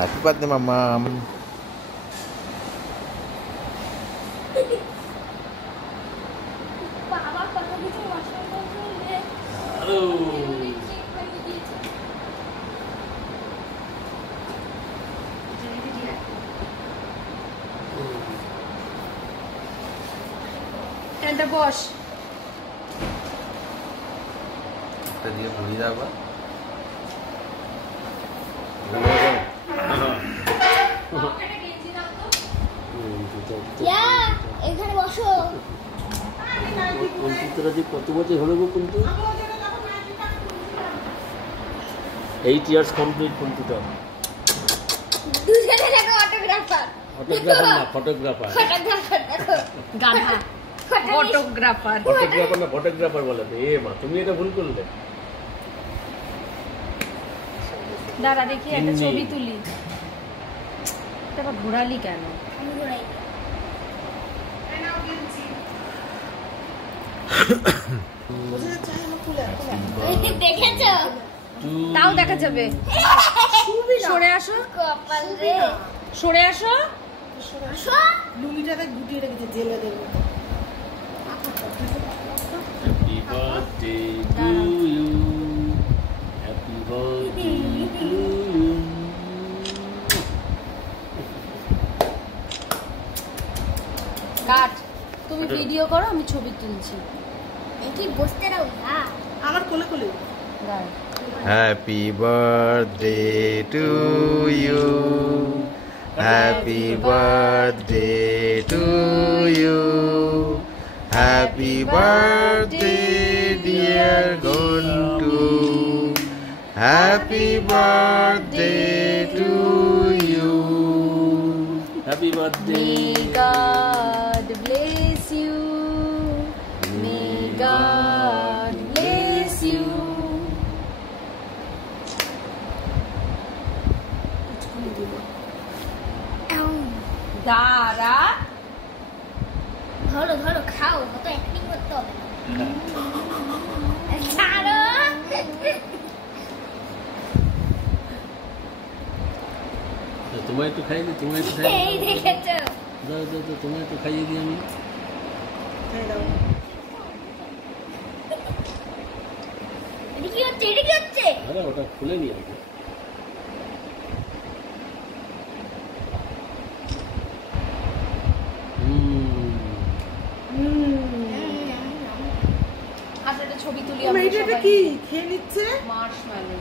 Happy birthday মাম্মাম। বস দিয়ে ভুড়ি দাও এখানে বসো। কত বছর হলো গো? কিন্তু 8 years কমপ্লিট কম্পিউটার। দুজনে দেখো অটোগ্রাফার। অটোগ্রাফার না, ফটোগ্রাফার। ফটোগ্রাফার দেখো গাধা। ফটোগ্রাফার। ফটোগ্রাফার না, ফটোগ্রাফার বলে। এ মা, তুমি এটা ভুল করলে। দাঁড়া দেখি একটা ছবি তুলি। এটা ঘোরালি কেন? আমি ঘোরাই। দেখেছো? তাও দেখা যাবে। সরে আসো, কপাল রে। সরে আসো। আসো। লুঙ্গিটাকে গুটিয়ে রেখেছে জেলে দেবো। Happy birthday to you, happy birthday to you. Cut, তুমি ভিডিও করো, আমি ছবি তুলছি। কি বসতে দাও না। আমার কোলে কোলে। Happy birthday to you, happy birthday to you, happy birthday dear Gontu, happy birthday to you. Happy birthday. May God bless you. May God bless you. দাঁড়া। ধরো ধরো খাও, অত অ্যাক্টিং করতে হবে না। ছাড়ো। তোমায় একটু খাইয়ে দিই, তোমায় একটু এই খাইয়ে দিই। দেখেছো? দাও দাও দাও, তোমায় একটু খাইয়ে দিই আমি। এটা কি হচ্ছে? এটা কি হচ্ছে? আরে ওটা খুলে নিয়ে আসবে। আসলে একটা ছবি তুলি। এটা কি খেয়ে নিচ্ছে? মার্শম্যালো।